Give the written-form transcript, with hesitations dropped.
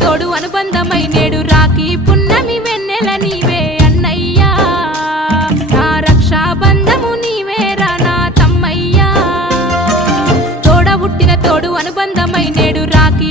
తోడు అనుబంధమై నేడు రాఖీ పున్నమి వెన్నెల నీవే అన్నయ్యా నా రక్షాబంధము నీవేరా నా తమ్మయ్యా తోడ పుట్టిన తోడు అనుబంధమై నేడు రాఖీ